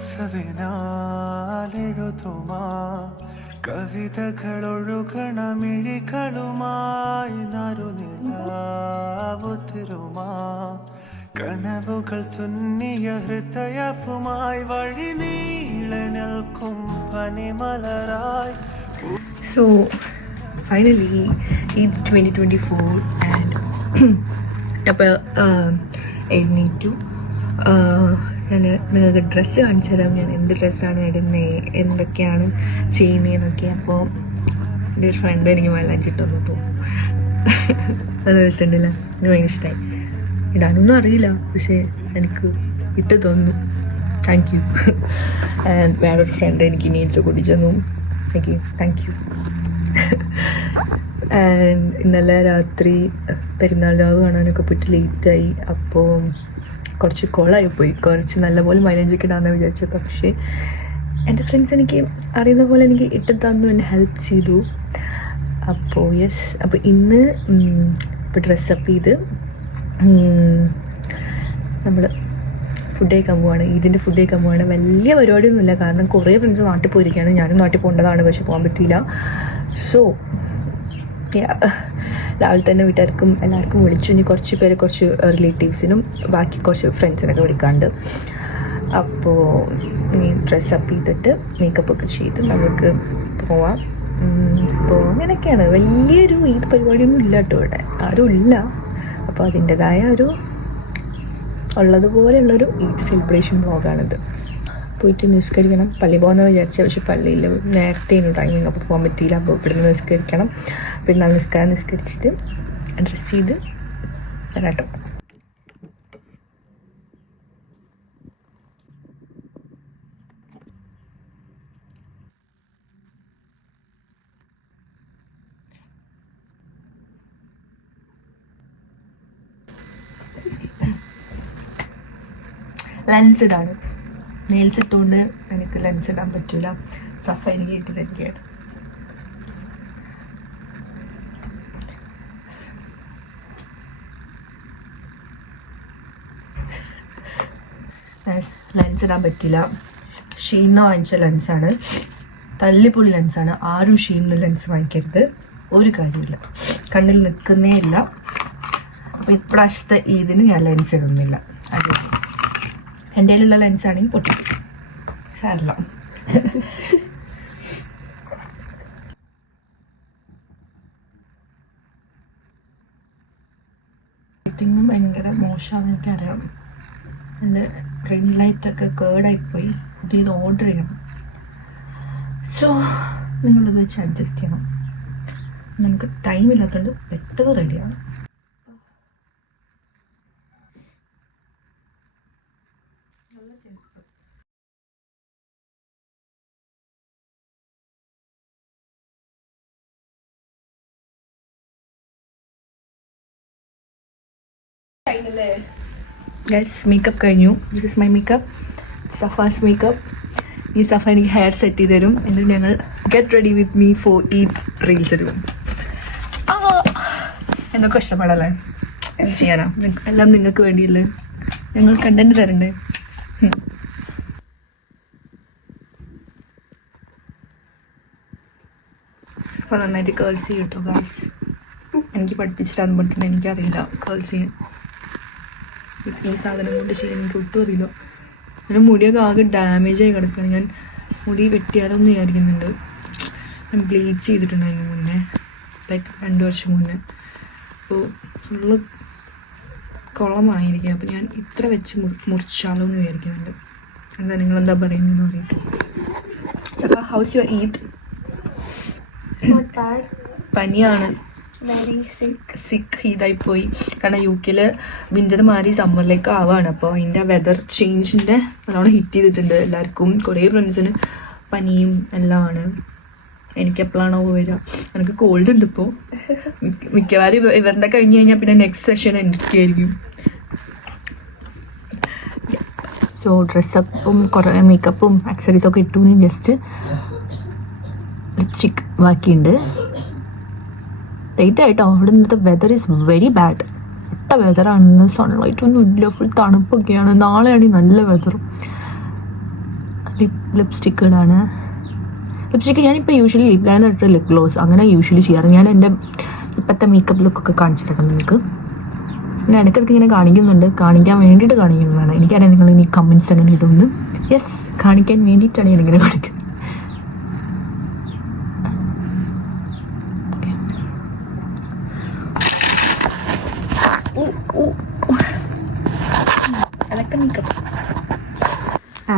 മനസ്സതിനാലെഴുതുമാ കവിതകളൊഴുകണ മിഴികളുമായി നറുനിലാവുതിരുമാ കനവുകൾ തുന്നിയ ഹൃദയവുമായി വഴി നീളെ നിൽക്കും പനിമലരായി. So finally it's 2024 and അപ്പോൾ എഴുന്നേറ്റു. ഞാൻ നിങ്ങൾക്ക് ഡ്രസ്സ് കാണിച്ചു തരാം, ഞാൻ എന്ത് ഡ്രസ്സാണ് ഇടുന്നത്, എന്തൊക്കെയാണ് ചെയ്യുന്നതെന്നൊക്കെ. അപ്പോൾ എൻ്റെ ഒരു ഫ്രണ്ട് എനിക്ക് മൈലാഞ്ചിട്ട് വന്നിട്ടു. നല്ല രസമുണ്ടല്ല, എനിക്ക് ഭയങ്കര ഇഷ്ടമായി. ഇടാനൊന്നും അറിയില്ല, പക്ഷേ എനിക്ക് ഇട്ട് തോന്നുന്നു. Thank you. ആൻഡ് വേറൊരു ഫ്രണ്ട് എനിക്ക് നീഡ്സ് കൂടിച്ചു തന്നു. എനിക്ക് താങ്ക് യു. ആൻഡ് ഇന്നലെ രാത്രി പെരുന്നാൾ രാവ് കാണാനൊക്കെ പോയിട്ട് ലേറ്റായി. അപ്പോൾ കുറച്ച് കോളായിപ്പോയി. കുറച്ച് നല്ലപോലെ മൈലേജൊക്കെ ഇടാമെന്ന് വിചാരിച്ചു. പക്ഷേ എൻ്റെ ഫ്രണ്ട്സ് എനിക്ക് അറിയുന്ന പോലെ എനിക്ക് ഇട്ട് തന്നു, എന്നെ ഹെൽപ്പ് ചെയ്തു. അപ്പോൾ യെസ്, അപ്പോൾ ഇന്ന് ഇപ്പോൾ ഡ്രസ്സപ്പ് ചെയ്ത് നമ്മൾ ഫുഡ് കഴിക്കാൻ പോവാണ്. ഇതിൻ്റെ ഫുഡ് കഴിക്കാൻ പോവാണ്. വലിയ പരിപാടിയൊന്നുമില്ല, കാരണം കുറേ ഫ്രണ്ട്സ് നാട്ടിൽ പോയിരിക്കുകയാണ്. ഞാനും നാട്ടിൽ പോകേണ്ടതാണ്, പക്ഷെ പോകാൻ പറ്റിയില്ല. സോ രാവിലെ തന്നെ വീട്ടുകാർക്കും എല്ലാവർക്കും വിളിച്ചു. ഇനി കുറച്ച് പേര്, കുറച്ച് റിലേറ്റീവ്സിനും ബാക്കി കുറച്ച് ഫ്രണ്ട്സിനൊക്കെ വിളിക്കാണ്ട്. അപ്പോൾ ഇനി ഡ്രസ്സപ്പ് ചെയ്തിട്ട് മേക്കപ്പൊക്കെ ചെയ്ത് നമുക്ക് പോവാം. അപ്പോൾ അങ്ങനെയൊക്കെയാണ്. വലിയൊരു ഈദ് പരിപാടിയൊന്നും ഇല്ല കേട്ടോ ഇവിടെ, ആരും ഇല്ല. അപ്പോൾ അതിൻ്റെതായ ഒരു ഉള്ളതുപോലെയുള്ളൊരു ഈദ് സെലിബ്രേഷൻ വ്ളോഗാണിത്. പോയിട്ട് നിസ്കരിക്കണം. പള്ളി പോകുന്നത് വിചാരിച്ച, പക്ഷെ പള്ളിയിൽ നേരത്തെയാണ് ടൈമിങ്, അപ്പോൾ പോകാൻ പറ്റിയില്ല. അപ്പോൾ ഇവിടുന്ന് നിസ്കരിക്കണം. പിന്നെ നിസ്കരിച്ചിട്ട് ഡ്രസ്സ് ചെയ്ത് വരാട്ടോ. ലെൻസ് ഇടാണ്. നെയിൽസ് ഇട്ടുകൊണ്ട് എനിക്ക് ലെൻസ് ഇടാൻ പറ്റില്ല. സഫ എനിക്ക് ഇട്ട് തരികയാണ്. ലെൻസ് ഇടാൻ പറ്റില്ല. ഷീന്ന് വാങ്ങിച്ച ലെൻസാണ്, തല്ലിപ്പൊളി ലെൻസാണ്. ആരും ഷീന്ന് ലെൻസ് വാങ്ങിക്കരുത്, ഒരു കാര്യമില്ല, കണ്ണിൽ നിൽക്കുന്നേ ഇല്ല. അപ്പോൾ ഇപ്രാവശ്യത്തെ ഇതിന് ഞാൻ ലെൻസ് ഇടുന്നില്ല. അത് എൻ്റെ കയ്യിലുള്ള ലെൻസാണെങ്കിൽ പൊട്ടി സാരല്ല. ലൈറ്റിങ്ങും ഭയങ്കര മോശമാണെന്ന് എനിക്കറിയാം. എൻ്റെ റിംഗ് ലൈറ്റൊക്കെ കേടായിപ്പോയി. അത് ഇത് ഓർഡർ ചെയ്യണം. സോ നിങ്ങളിത് വെച്ച് അഡ്ജസ്റ്റ് ചെയ്യണം. നമുക്ക് ടൈമില്ലാത്തതുകൊണ്ട് പെട്ടെന്ന് റെഡിയാണ്. ഗൈസ്, മേക്കപ്പ് കഴിഞ്ഞു. This is my makeup, Safa's makeup. ഈ സഫ എനിക്ക് ഹെയർ സെറ്റ് ചെയ്ത് തരും. എന്നിട്ട് ഞങ്ങൾ get ready with me for Eid reels ഇടും. എന്നൊക്കെ ഇഷ്ടപ്പെടല്ലേ, എന്ത് ചെയ്യാനാ, എല്ലാം നിങ്ങൾക്ക് വേണ്ടിയല്ലേ, ഞങ്ങൾ കണ്ടന്റ് തരണ്ടേ. അപ്പോൾ നന്നായിട്ട് കേൾസ് ചെയ്യും കേട്ടോ ഗൈസ്. എനിക്ക് പഠിപ്പിച്ചിട്ടാന്ന് പറഞ്ഞിട്ടുണ്ട്, എനിക്കറിയില്ല കേൾസ് ചെയ്യാൻ. ഈ സാധനം കൊണ്ട് ചെയ്യാൻ എനിക്ക് ഒട്ടും അറിയില്ല. എൻ്റെ മുടിയൊക്കെ ആകെ ഡാമേജായി കിടക്കുകയാണ്. ഞാൻ മുടി വെട്ടിയാലോന്ന് വിചാരിക്കുന്നുണ്ട്. ഞാൻ ബ്ലീച്ച് ചെയ്തിട്ടുണ്ട് അതിന് മുന്നേ, ലൈക്ക് 2 വർഷം മുന്നേ. അപ്പോൾ ഫുള്ള് കുളമായിരിക്കും. അപ്പോൾ ഞാൻ ഇത്ര വെച്ച് മുറിച്ചാലോ എന്ന് വിചാരിക്കുന്നുണ്ട്. എന്താ നിങ്ങളെന്താ പറയുന്നതെന്ന് പറയട്ടോ. സഫ, ഹൗസ് യുവർ ഈദ്? പനിയാണ്, സിക്ക് ഇതായിപ്പോയി. കാരണം UK വിൻ്റർ മാറി സമ്മറിലേക്ക് ആവാണ്. അപ്പോൾ അതിൻ്റെ വെതർ ചേഞ്ചിൻ്റെ നല്ലോണം ഹിറ്റ് ചെയ്തിട്ടുണ്ട് എല്ലാവർക്കും. കുറേ ഫ്രണ്ട്സിന് പനിയും എല്ലാം ആണ്. എനിക്ക് എപ്പോഴാണോ വരിക, എനിക്ക് കോൾഡ് ഉണ്ട് ഇപ്പോൾ. മിക്കവാറും ഇവരുടെ കഴിഞ്ഞ് കഴിഞ്ഞാൽ പിന്നെ നെക്സ്റ്റ് സെഷൻ എനിക്കായിരിക്കും. സോ ഡ്രസ്സപ്പും കുറേ മേക്കപ്പും ആക്സസറീസൊക്കെ ഇട്ടു. ജസ്റ്റ് ലിപ്സ്റ്റിക് ബാക്കിയുണ്ട്. ലേറ്റ് ആയിട്ടോ. അവിടെ നിന്നത്തെ വെതർ ഈസ് വെരി ബാഡ്. ഒട്ട വെതറാണ്. സൺലൈറ്റ് ഒന്നും ഇല്ല, ഫുൾ തണുപ്പൊക്കെയാണ്. നാളെയാണെങ്കിൽ നല്ല വെതറും. ലിപ്സ്റ്റിക്കുകളാണ്. ലിപ്സ്റ്റിക്ക് ഞാനിപ്പോൾ യൂഷ്വലി ലിപ് ലൈനർ ഇട്ട് ലിപ് ഗ്ലോസ് അങ്ങനെ യൂഷ്വലി ചെയ്യാറ്. ഞാൻ എൻ്റെ ഇപ്പോഴത്തെ മേക്കപ്പ് ലുക്കൊക്കെ കാണിച്ചിട്ടുണ്ട് നിങ്ങൾക്ക്. ഞാൻ ഇടയ്ക്കിടയ്ക്ക് ഇങ്ങനെ കാണിക്കുന്നുണ്ട്, കാണിക്കാൻ വേണ്ടിയിട്ട് കാണിക്കുന്നതാണ്. എനിക്കറിയാം നിങ്ങൾ ഇനി കമൻറ്റ്സ് എങ്ങനെ ഇടുമെന്ന്. യെസ്, കാണിക്കാൻ വേണ്ടിയിട്ടാണ് ഞാനിങ്ങനെ കാണിക്കുന്നത്.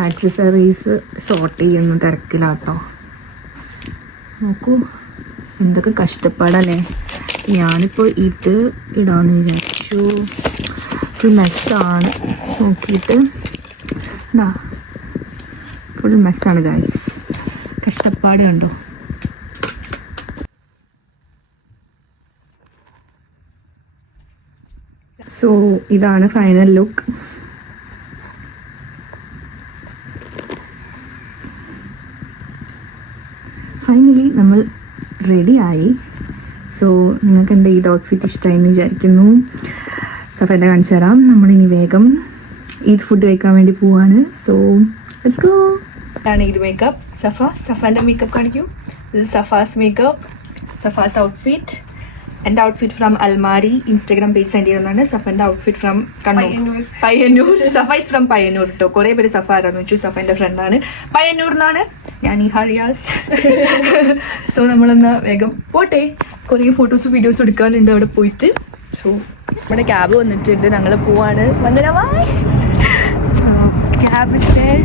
ആക്സസറീസ് സോർട്ട് ചെയ്യുന്ന തിരക്കിലാട്ടോ. നോക്കൂ എന്തൊക്കെ കഷ്ടപ്പാടല്ലേ. ഞാനിപ്പോൾ ഇത് ഇടാമെന്ന് വിചാരിച്ചു. ഇത് മെസ്സാണ് നോക്കിയിട്ട്. ഫുൾ മെസ്സാണ് ഗൈസ്. കഷ്ടപ്പാട് കണ്ടോ. സോ ഇതാണ് ഫൈനൽ ലുക്ക്. ഫൈനലി നമ്മൾ റെഡിയായി. സോ നിങ്ങൾക്ക് എൻ്റെ ഈ ഔട്ട്ഫിറ്റ് ഇഷ്ടമായി എന്ന് വിചാരിക്കുന്നു. സഫേൻ്റെ കാണിച്ചു തരാം. നമ്മളിനി വേഗം ഈദ് ഫുഡ് കഴിക്കാൻ വേണ്ടി പോവാണ്. So let's go. ഇതാണ് ഈദ് മേക്കപ്പ്. സഫാൻ്റെ മേക്കപ്പ് കാണിക്കും. ഇത് സഫാസ് മേക്കപ്പ്, സഫാസ് ഔട്ട്ഫിറ്റ്. എൻ്റെ outfit from Almari. Instagram page send ചെയ്യുന്നതാണ്. സഫൻ്റെ outfit from Payyanur. Safa is from Payyanur കേട്ടോ. കുറേ പേര് സഫ ആരാന്ന് വെച്ചു. സഫൻ്റെ ഫ്രണ്ടാണ്. പയ്യന്നൂർ എന്നാണ്. ഞാൻ ഈ ഹറിയാസ്. സോ നമ്മളെന്നാ വേഗം പോട്ടെ. കുറേ ഫോട്ടോസും വീഡിയോസും എടുക്കാനുണ്ട് അവിടെ പോയിട്ട്. സോ നമ്മുടെ ക്യാബ് വന്നിട്ടുണ്ട്, ഞങ്ങൾ പോവാണ്. വന്ദനമായി. So cab is there.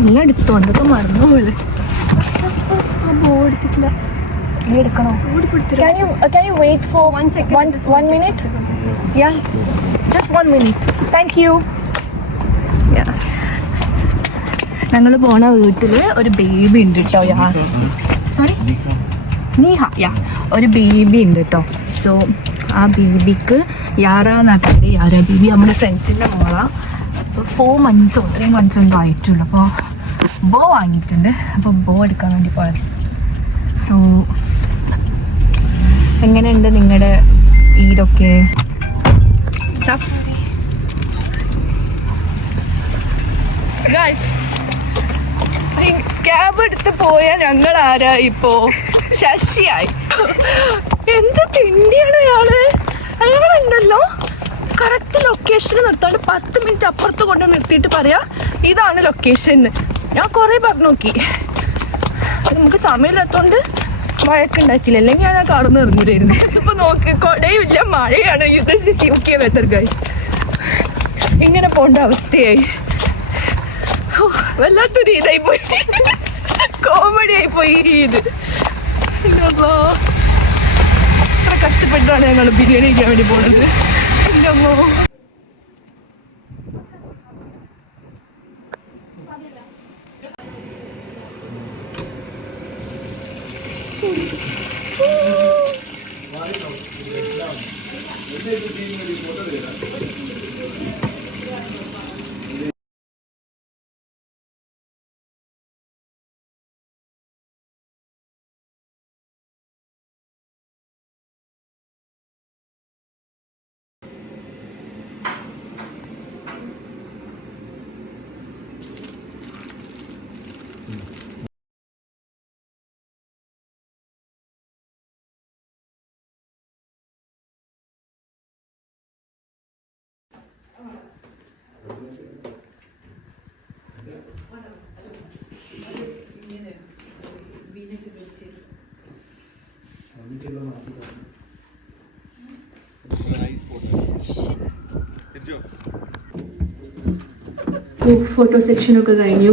എല്ലാം എടുത്തോ, എന്തൊക്കെ മറന്നുപോള്. ബോർഡ് എടുത്തിട്ടില്ല. എടുക്കണോ? Can you wait for 1 minute? Yeah, just 1 minute. Thank you. Yeah. ഞങ്ങൾ പോണ വീട്ടില് ഒരു ബേബി ഉണ്ട് കേട്ടോ. സോറി, നീഹ. ഒരു ബേബി ഉണ്ട് കേട്ടോ. സോ ആ ബേബിക്ക് യാറ എന്നാ പേര്. യാറ ബേബി നമ്മുടെ ഫ്രണ്ട്സിൻ്റെ മോളാ. അപ്പോൾ 4 months 3 months ഒന്നും ആയിട്ടുള്ളൂ. അപ്പോൾ ബോ വാങ്ങിയിട്ടുണ്ട്. അപ്പോൾ ബോ എടുക്കാൻ വേണ്ടി പോയത്. സോ എങ്ങനെയുണ്ട് നിങ്ങളുടെ ഈദൊക്കെ? ക്യാബ് എടുത്ത് പോയാൽ ഞങ്ങൾ ആരാ ഇപ്പോ? ശശിയായി. എന്ത് തിണ്ടിയാണ് അയാള്. അയാളുണ്ടല്ലോ കറക്റ്റ് ലൊക്കേഷന് നിർത്താണ്ട് 10 minute അപ്പുറത്ത് കൊണ്ട് നിർത്തിയിട്ട് പറയാ ഇതാണ് ലൊക്കേഷൻ. ഞാൻ കുറേ പറഞ്ഞു നോക്കി. നമുക്ക് സമയമില്ലാത്തോണ്ട് മഴക്കുണ്ടാക്കില്ല. അല്ലെങ്കിൽ ഞാൻ കടന്ന് ഇറങ്ങിയിരുന്നു. ഇപ്പൊ നോക്ക്, കൊടയുമില്ല, മഴയാണ്. UK weather guys. ഇങ്ങനെ പോണ്ട അവസ്ഥയായി. വല്ലാത്തൊരു ഇതായി പോയി. കോമഡി ആയി പോയി ഇത്. ഇത്ര കഷ്ടപ്പെട്ടാണ് ഞങ്ങൾ ബിരിയാണി കഴിക്കാൻ വേണ്ടി പോകുന്നത്. എൻ്റെ അമ്മോ. ഫോട്ടോ സെക്ഷനൊക്കെ കഴിഞ്ഞു.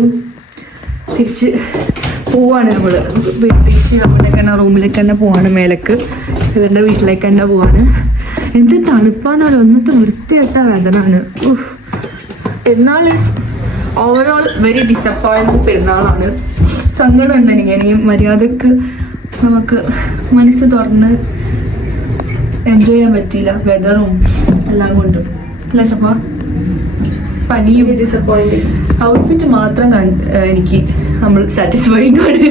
തിരിച്ച് പോവാണ് നമ്മൾ. തിരിച്ച് നമ്മുടെ തന്നെ റൂമിലേക്ക് തന്നെ പോവാണ്. മേലേക്ക് ഇവരുടെ വീട്ടിലേക്ക് തന്നെ പോവാണ്. എന്ത് തണുപ്പാന്നാലും ഒന്നത്തെ വൃത്തിയായിട്ട വേദനാണ്. പെരുന്നാൾ ഈസ് ഓവറോൾ വെരി ഡിസപ്പോയിൻറ്റിംഗ് പെരുന്നാളാണ്. സങ്കടമുണ്ട് എനിക്ക്. ഇനി മര്യാദക്ക് നമുക്ക് മനസ്സ് തുറന്ന് എൻജോയ് ചെയ്യാൻ പറ്റിയില്ല, വെതറും എല്ലാം കൊണ്ടും. അല്ലേ സഫ? പനിയും ഡിസപ്പോയിൻറ്റിങ്. ഔട്ട്ഫിറ്റ് മാത്രം എനിക്ക് നമ്മൾ സാറ്റിസ്ഫൈഡ് ആണ്.